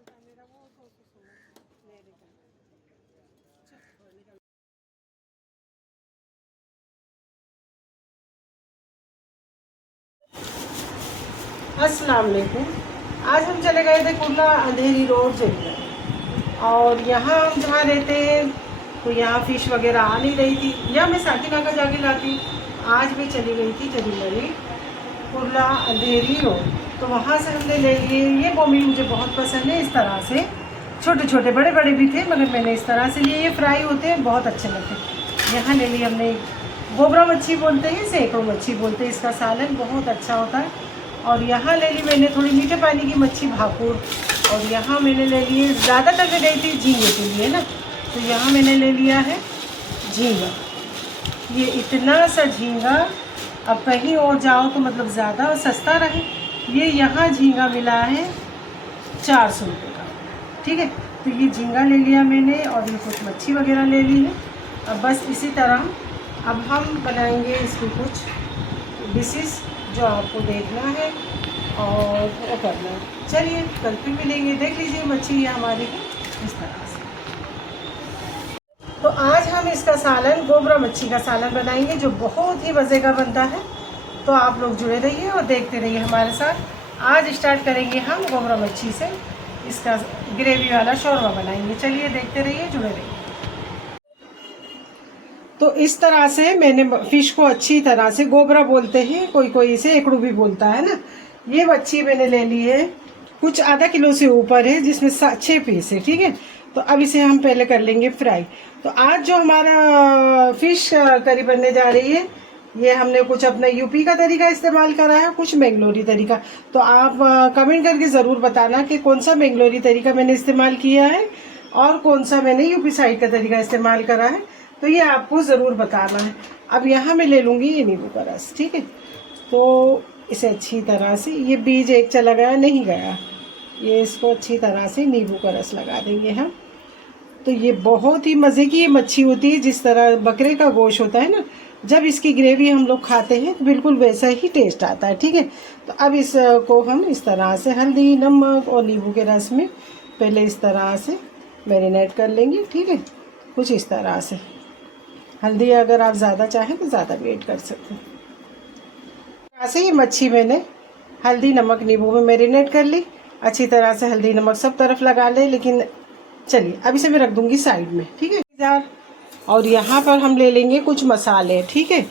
निकलता है मेरा वो तो ले लेगा। अस्सलाम वालेकुम। आज हम चले गए थे कुर्ला अंधेरी रोड चले गए और यहाँ हम जहाँ रहते हैं तो यहाँ फ़िश वगैरह आ नहीं रही थी, या मैं साकिना का जाके लाती। आज मैं चली गई थी जदीमरी कुर्ला अंधेरी रोड, तो वहाँ से हमने ले लिए ये बोमी। मुझे बहुत पसंद है, इस तरह से छोटे छोटे बड़े बड़े भी थे मगर मैंने इस तरह से लिए। ये फ्राई होते हैं, बहुत अच्छे लगते हैं। यहाँ ले ली हमने गोबरा मच्छी बोलते हैं, सैकड़ों मच्छी बोलते हैं, इसका सालन बहुत अच्छा होता है। और यहाँ ले ली मैंने थोड़ी मीठे पानी की मच्छी भाकुर, और यहाँ मैंने ले लिए, ज़्यादातर मैं गई थी झींगे के लिए ना, तो यहाँ मैंने ले लिया है झींगा। ये इतना सा झींगा, अब कहीं और जाओ तो मतलब ज़्यादा और सस्ता रहे। ये यहाँ झींगा मिला है 400 रुपये का, ठीक है। तो ये झींगा ले लिया मैंने और ये कुछ मच्छी वगैरह ले ली है। अब बस इसी तरह अब हम बनाएंगे इसकी कुछ डिशेस जो आपको देखना है और वो करना है। चलिए कल फिर मिलेंगे। देख लीजिए मच्छी हमारी इस तरह से। तो आज हम इसका सालन, गोबरा मच्छी का सालन बनाएंगे जो बहुत ही मज़े का बनता है। तो आप लोग जुड़े रहिए और देखते रहिए हमारे साथ। आज स्टार्ट करेंगे हम गोबरा मच्छी से, इसका ग्रेवी वाला शोरबा बनाएंगे। चलिए देखते रहिए, जुड़े रहिए। तो इस तरह से मैंने फ़िश को अच्छी तरह से, गोबरा बोलते हैं, कोई कोई इसे एकड़ू भी बोलता है ना। ये मच्छी मैंने ले ली है, कुछ आधा किलो से ऊपर है, जिसमें 6 पीस है, ठीक है। तो अब इसे हम पहले कर लेंगे फ्राई। तो आज जो हमारा फ़िश करी बनने जा रही है, ये हमने कुछ अपना यूपी का तरीका इस्तेमाल करा है, कुछ बेंगलोरी तरीका। तो आप कमेंट करके ज़रूर बताना कि कौन सा बेंगलोरी तरीका मैंने इस्तेमाल किया है और कौन सा मैंने यूपी साइड का तरीका इस्तेमाल करा है, तो ये आपको ज़रूर बताना है। अब यहाँ मैं ले लूँगी ये नींबू का रस, ठीक है। तो इसे अच्छी तरह से, ये बीज एक चला गया नहीं गया, ये इसको अच्छी तरह से नींबू का रस लगा देंगे हम। तो ये बहुत ही मज़े की ये मच्छी होती है, जिस तरह बकरे का गोश्त होता है ना, जब इसकी ग्रेवी हम लोग खाते हैं तो बिल्कुल वैसा ही टेस्ट आता है, ठीक है। तो अब इसको हम इस तरह से हल्दी, नमक और नींबू के रस में पहले इस तरह से मैरिनेट कर लेंगे, ठीक है। कुछ इस तरह से हल्दी अगर आप ज़्यादा चाहें तो ज़्यादा भी ऐड कर सकते हैं। ऐसे ये मच्छी मैंने हल्दी, नमक, नींबू में मैरिनेट कर ली। अच्छी तरह से हल्दी नमक सब तरफ लगा ले। लेकिन चलिए अब इसे मैं रख दूंगी साइड में, ठीक है। और यहाँ पर हम ले लेंगे कुछ मसाले, ठीक है।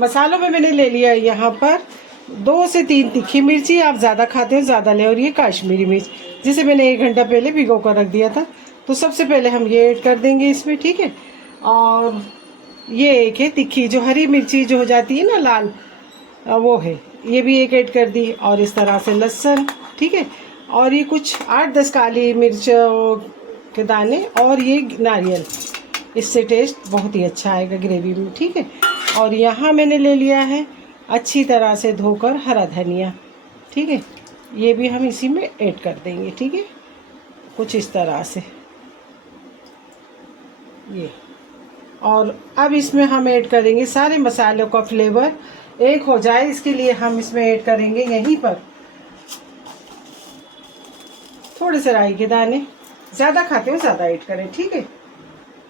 मसालों में मैंने ले लिया यहाँ पर 2 से 3 तीखी मिर्ची, आप ज़्यादा खाते हो ज़्यादा लें। और ये काश्मीरी मिर्च, जिसे मैंने 1 घंटा पहले भिगो कर रख दिया था। तो सबसे पहले हम ये ऐड कर देंगे इसमें, ठीक है। और ये एक है तीखी, जो हरी मिर्ची जो हो जाती है ना लाल, वो है, ये भी एक ऐड कर दी। और इस तरह से लहसुन, ठीक है। और ये कुछ 8-10 काली मिर्च के दाने, और ये नारियल, इससे टेस्ट बहुत ही अच्छा आएगा ग्रेवी में, ठीक है। और यहाँ मैंने ले लिया है अच्छी तरह से धोकर हरा धनिया, ठीक है। ये भी हम इसी में ऐड कर देंगे, ठीक है। कुछ इस तरह से ये। और अब इसमें हम ऐड करेंगे सारे मसालों का फ्लेवर एक हो जाए, इसके लिए हम इसमें ऐड करेंगे यहीं पर थोड़े से राई के दाने, ज़्यादा खाते हो ज़्यादा ऐड करें, ठीक है।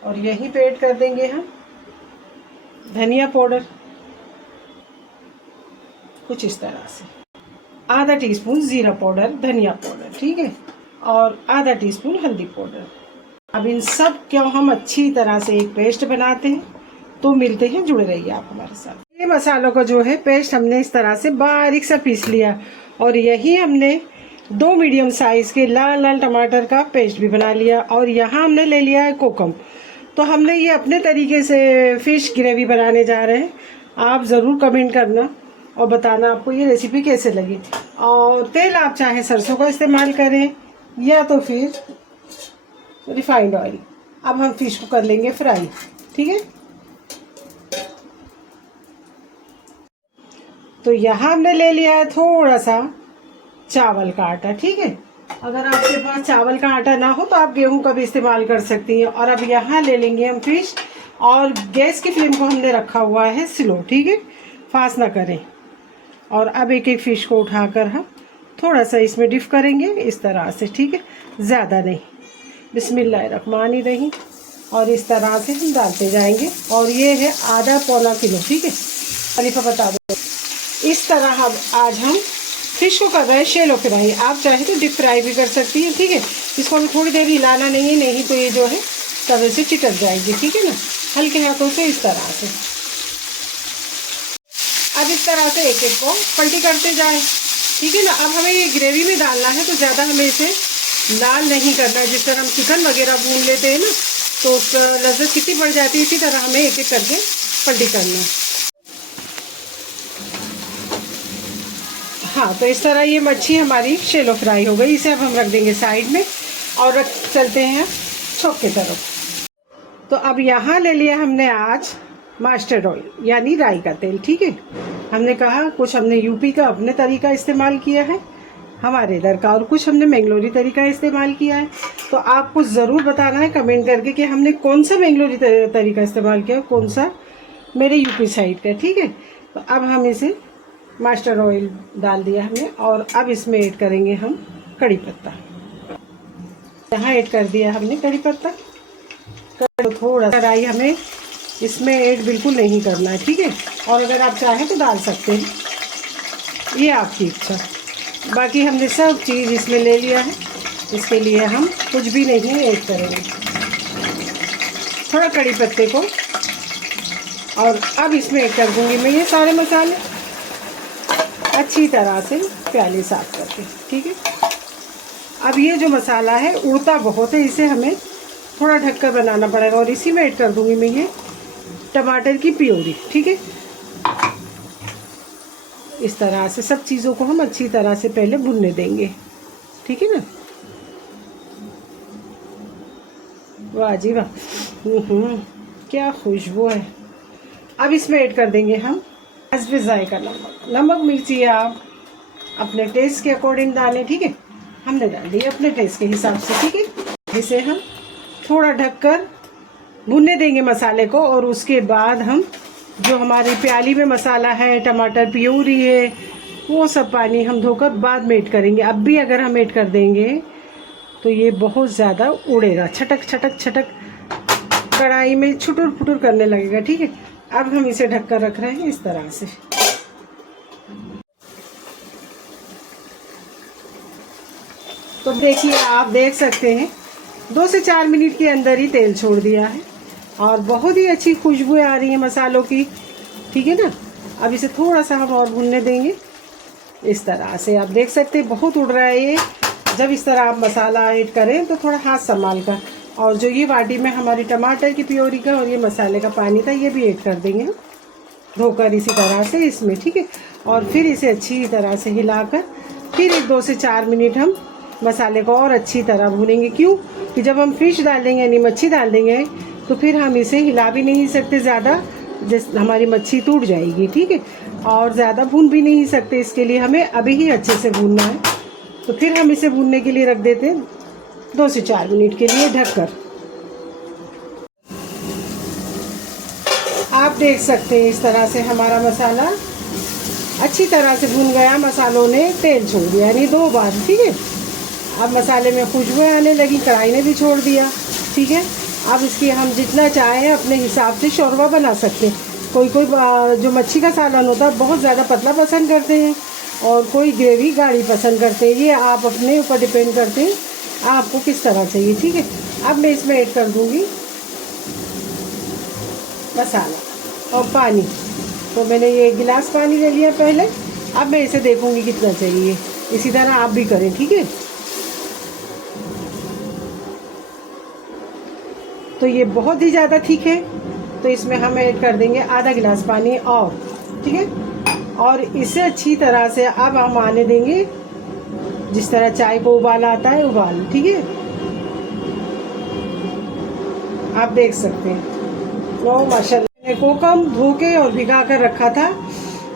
और यहीं पे ऐड कर देंगे हम धनिया पाउडर, कुछ इस तरह से आधा टीस्पून जीरा पाउडर, धनिया पाउडर, ठीक है। और आधा टीस्पून हल्दी पाउडर। अब इन सब को हम अच्छी तरह से एक पेस्ट बनाते हैं। तो मिलते हैं, जुड़े रहिए आप हमारे साथ। ये मसालों का जो है पेस्ट हमने इस तरह से बारीक सा पीस लिया। और यही हमने 2 मीडियम साइज़ के लाल लाल टमाटर का पेस्ट भी बना लिया। और यहाँ हमने ले लिया है कोकम। तो हमने ये अपने तरीके से फ़िश ग्रेवी बनाने जा रहे हैं। आप ज़रूर कमेंट करना और बताना आपको ये रेसिपी कैसे लगी। और तेल आप चाहे सरसों का इस्तेमाल करें या तो फिर रिफाइंड ऑयल। अब हम फ़िश को कर लेंगे फ्राई, ठीक है। तो यहाँ हमने ले लिया है थोड़ा सा चावल का आटा, ठीक है। अगर आपके पास चावल का आटा ना हो तो आप गेहूं का भी इस्तेमाल कर सकती हैं। और अब यहाँ ले लेंगे हम फ़िश, और गैस की फ्लेम को हमने रखा हुआ है स्लो, ठीक है, फास्ट ना करें। और अब एक एक फ़िश को उठाकर हम थोड़ा सा इसमें डिप करेंगे इस तरह से, ठीक है, ज़्यादा नहीं। बिस्मिल्लाहिर्रहमानिर्रहीम। और इस तरह से हम डालते जाएंगे। और ये है आधा पौना किलो, ठीक है। खलीफा बता दो। इस तरह हम आज हम फिश को कर रहे हैं शैलो फ्राई। आप चाहे तो डीप फ्राई भी कर सकती हैं, ठीक है। इसको हमें थोड़ी देर हिलाना नहीं है, नहीं तो ये जो है तवे से चिटक जाएगी, ठीक है ना। हल्के हाथों से इस तरह से। अब इस तरह से एक एक को पलटी करते जाए, ठीक है ना। अब हमें ये ग्रेवी में डालना है, तो ज़्यादा हमें इसे लाल नहीं करना है। जिस तरह हम चिकन वगैरह भून लेते हैं ना, तो लज्जत कितनी बढ़ जाती है, इसी तरह हमें एक एक करके पलटी करना है। हाँ, तो इस तरह ये मच्छी हमारी शैलो फ्राई हो गई। इसे अब हम रख देंगे साइड में और चलते हैं छोंक की तरफ। तो अब यहाँ ले लिया हमने आज मस्टर्ड ऑयल यानी राई का तेल, ठीक है। हमने कहा कुछ हमने यूपी का अपने तरीका इस्तेमाल किया है हमारे इधर का, और कुछ हमने मैंगलोरी तरीका इस्तेमाल किया है। तो आपको ज़रूर बताना है कमेंट करके कि हमने कौन सा मैंगलोरी तरीका इस्तेमाल किया, कौन सा मेरे यूपी साइड का, ठीक है। तो अब हम इसे मस्टर्ड ऑयल डाल दिया हमने, और अब इसमें ऐड करेंगे हम कड़ी पत्ता। यहाँ ऐड कर दिया हमने कड़ी पत्ता। थोड़ा सा राई हमें इसमें ऐड बिल्कुल नहीं करना है, ठीक है। और अगर आप चाहें तो डाल सकते हैं, ये आपकी इच्छा। बाकी हमने सब चीज़ इसमें ले लिया है, इसके लिए हम कुछ भी नहीं ऐड करेंगे। थोड़ा कड़ी पत्ते को, और अब इसमें ऐड कर दूँगी मैं ये सारे मसाले अच्छी तरह से प्याले साफ करके, ठीक है। अब ये जो मसाला है उड़ता बहुत है, इसे हमें थोड़ा ढककर बनाना पड़ेगा। और इसी में ऐड कर दूंगी मैं ये टमाटर की प्योरी, ठीक है। इस तरह से सब चीज़ों को हम अच्छी तरह से पहले भुनने देंगे, ठीक है ना। वाह जी वाह, क्या खुशबू है। अब इसमें ऐड कर देंगे हम हस्बे जायका नमक मिर्ची आप अपने टेस्ट के अकॉर्डिंग डालें, ठीक है। हमने डाल दिया अपने टेस्ट के हिसाब से, ठीक है। इसे हम थोड़ा ढककर भुनने देंगे मसाले को, और उसके बाद हम जो हमारी प्याली में मसाला है, टमाटर प्यूरी है, वो सब पानी हम धोकर बाद में ऐड करेंगे। अब भी अगर हम ऐड कर देंगे तो ये बहुत ज़्यादा उड़ेगा, छटक छटक छटक कढ़ाई में छुटुर फुटुर करने लगेगा, ठीक है। अब हम इसे ढककर रख रहे हैं इस तरह से। तो देखिए, आप देख सकते हैं 2 से 4 मिनट के अंदर ही तेल छोड़ दिया है, और बहुत ही अच्छी खुशबू आ रही है मसालों की, ठीक है ना। अब इसे थोड़ा सा हम और भूनने देंगे इस तरह से। आप देख सकते हैं बहुत उड़ रहा है ये। जब इस तरह आप मसाला ऐड करें तो थोड़ा हाथ संभाल कर, और जो ये वाटी में हमारी टमाटर की प्योरी का और ये मसाले का पानी था, ये भी ऐड कर देंगे धोकर इसी तरह से इसमें, ठीक है। और फिर इसे अच्छी तरह से हिलाकर फिर 2 से 4 मिनट हम मसाले को और अच्छी तरह भूनेंगे। क्यों कि जब हम फिश डाल देंगे यानी मच्छी डाल देंगे, तो फिर हम इसे हिला भी नहीं सकते ज़्यादा, जैसे हमारी मच्छी टूट जाएगी, ठीक है। और ज़्यादा भून भी नहीं सकते, इसके लिए हमें अभी ही अच्छे से भूनना है। तो फिर हम इसे भूनने के लिए रख देते हैं 2 से 4 मिनट के लिए ढककर। आप देख सकते हैं इस तरह से हमारा मसाला अच्छी तरह से भून गया। मसालों ने तेल छोड़ दिया यानी 2 बार, ठीक है। अब मसाले में खुशबू आने लगी, कढ़ाई ने भी छोड़ दिया, ठीक है। अब इसकी हम जितना चाहें अपने हिसाब से शोरबा बना सकते हैं। कोई कोई जो मच्छी का सालन होता है बहुत ज़्यादा पतला पसंद करते हैं, और कोई ग्रेवी गाढ़ी पसंद करते हैं। ये आप अपने ऊपर डिपेंड करते हैं आपको किस तरह चाहिए, ठीक है। अब मैं इसमें ऐड कर दूँगी मसाला और पानी। तो मैंने ये गिलास पानी ले लिया पहले। अब मैं इसे देखूँगी कितना चाहिए, इसी तरह आप भी करें, ठीक है। तो ये बहुत ही ज़्यादा ठीक है, तो इसमें हम ऐड कर देंगे आधा गिलास पानी और, ठीक है। और इसे अच्छी तरह से अब हम आने देंगे जिस तरह चाय को उबाल आता है, उबाल, ठीक है। आप देख सकते हैं। लो माशाल्लाह, मैंने कोकम धो के और भिगा कर रखा था।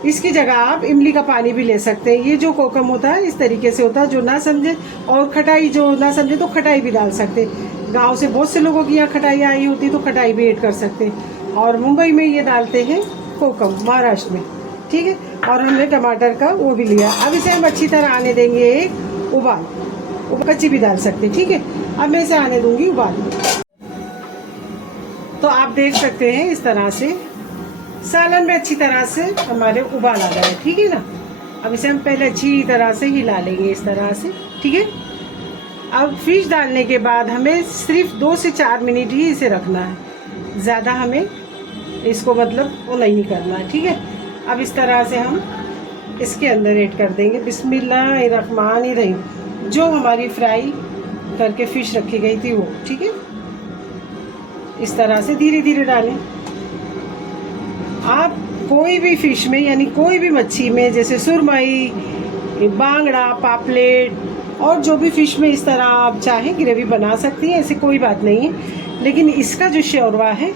इसकी जगह आप इमली का पानी भी ले सकते हैं। ये जो कोकम होता है इस तरीके से होता है, जो ना समझे, और खटाई जो ना समझे तो खटाई भी डाल सकते हैं। गांव से बहुत से लोगों की यहाँ खटाई आई होती तो खटाई भी ऐड कर सकते हैं। और मुंबई में ये डालते हैं कोकम, महाराष्ट्र में, ठीक है। और हमने टमाटर का वो भी लिया। अब इसे हम अच्छी तरह आने देंगे एक उबाल, कच्ची भी डाल सकते हैं, ठीक है। अब मैं इसे आने दूंगी उबाल। तो आप देख सकते हैं इस तरह से सालन में अच्छी तरह से हमारे उबाल आ गए, ठीक है ना। अब इसे हम पहले अच्छी तरह से हिला लेंगे इस तरह से, ठीक है। अब फिश डालने के बाद हमें सिर्फ 2 से 4 मिनट ही इसे रखना है, ज़्यादा हमें इसको मतलब वो नहीं करना है, ठीक है। अब इस तरह से हम इसके अंदर ऐड कर देंगे बिस्मिल्लाहिर्रहमानिर्रहीम, जो हमारी फ्राई करके फिश रखी गई थी वो, ठीक है। इस तरह से धीरे धीरे डालें। आप कोई भी फिश में यानी कोई भी मच्छी में, जैसे सुरमई, बांगड़ा, पापलेट और जो भी फिश में इस तरह आप चाहें ग्रेवी बना सकती हैं, ऐसे कोई बात नहीं है। लेकिन इसका जो शोरबा है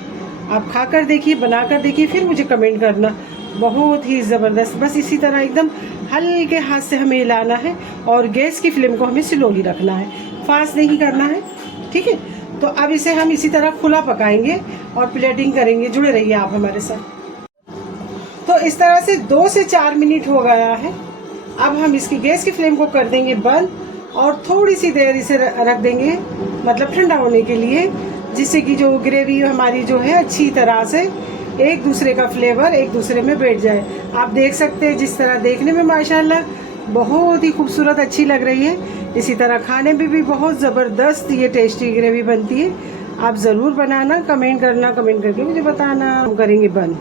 आप खा कर देखिए, बना कर देखिए, फिर मुझे कमेंट करना। बहुत ही ज़बरदस्त। बस इसी तरह एकदम हल्के हाथ से हमें हिलाना है और गैस की फ्लेम को हमें स्लोली रखना है, फास्ट नहीं करना है, ठीक है। तो अब इसे हम इसी तरह खुला पकाएंगे और प्लेटिंग करेंगे। जुड़े रहिए आप हमारे साथ। तो इस तरह से 2 से 4 मिनट हो गया है। अब हम इसकी गैस की फ्लेम को कर देंगे बंद और थोड़ी सी देर इसे रख देंगे, मतलब ठंडा होने के लिए, जिससे कि जो ग्रेवी हमारी जो है अच्छी तरह से एक दूसरे का फ्लेवर एक दूसरे में बैठ जाए। आप देख सकते हैं जिस तरह देखने में माशाल्लाह बहुत ही खूबसूरत अच्छी लग रही है, इसी तरह खाने में भी बहुत ज़बरदस्त ये टेस्टी ग्रेवी बनती है। आप ज़रूर बनाना, कमेंट करना, कमेंट करके मुझे बताना। हम करेंगे बंद।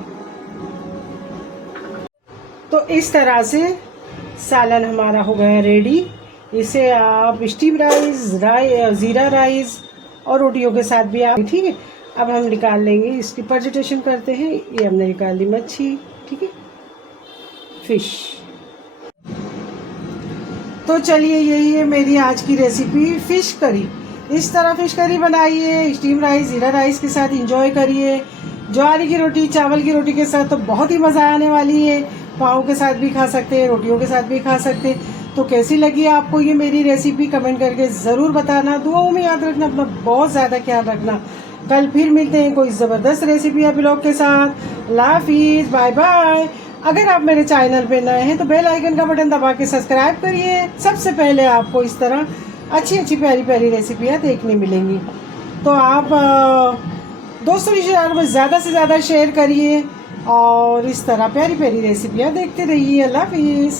तो इस तरह से सालन हमारा हो गया रेडी। इसे आप स्टीम राइस, ज़ीरा राइस और रोटियों के साथ भी आप, ठीक है। अब हम निकाल लेंगे, इसकी प्रेजेंटेशन करते हैं। ये हमने निकाल ली मच्छी, ठीक है, फिश। तो चलिए यही है मेरी आज की रेसिपी फ़िश करी। इस तरह फ़िश करी बनाइए, स्टीम राइस, ज़ीरा राइस के साथ इंजॉय करिए। ज्वारी की रोटी, चावल की रोटी के साथ तो बहुत ही मज़ा आने वाली है। पाव के साथ भी खा सकते हैं, रोटियों के साथ भी खा सकते हैं। तो कैसी लगी आपको ये मेरी रेसिपी, कमेंट करके ज़रूर बताना। दुआओं में याद रखना, अपना बहुत ज़्यादा ख्याल रखना। कल फिर मिलते हैं कोई ज़बरदस्त रेसिपी या ब्लॉग के साथ। अल्लाह हाफिज़, बाय बाय। अगर आप मेरे चैनल पे नए हैं तो बेल आइकन का बटन दबा के सब्सक्राइब करिए। सबसे पहले आपको इस तरह अच्छी अच्छी प्यारी प्यारी रेसिपियाँ देखने मिलेंगी। तो आप दोस्तों रिश्तेदारों में ज़्यादा से ज़्यादा शेयर करिए और इस तरह प्यारी प्यारी रेसिपियाँ देखते रहिए। अल्लाह हाफिज़।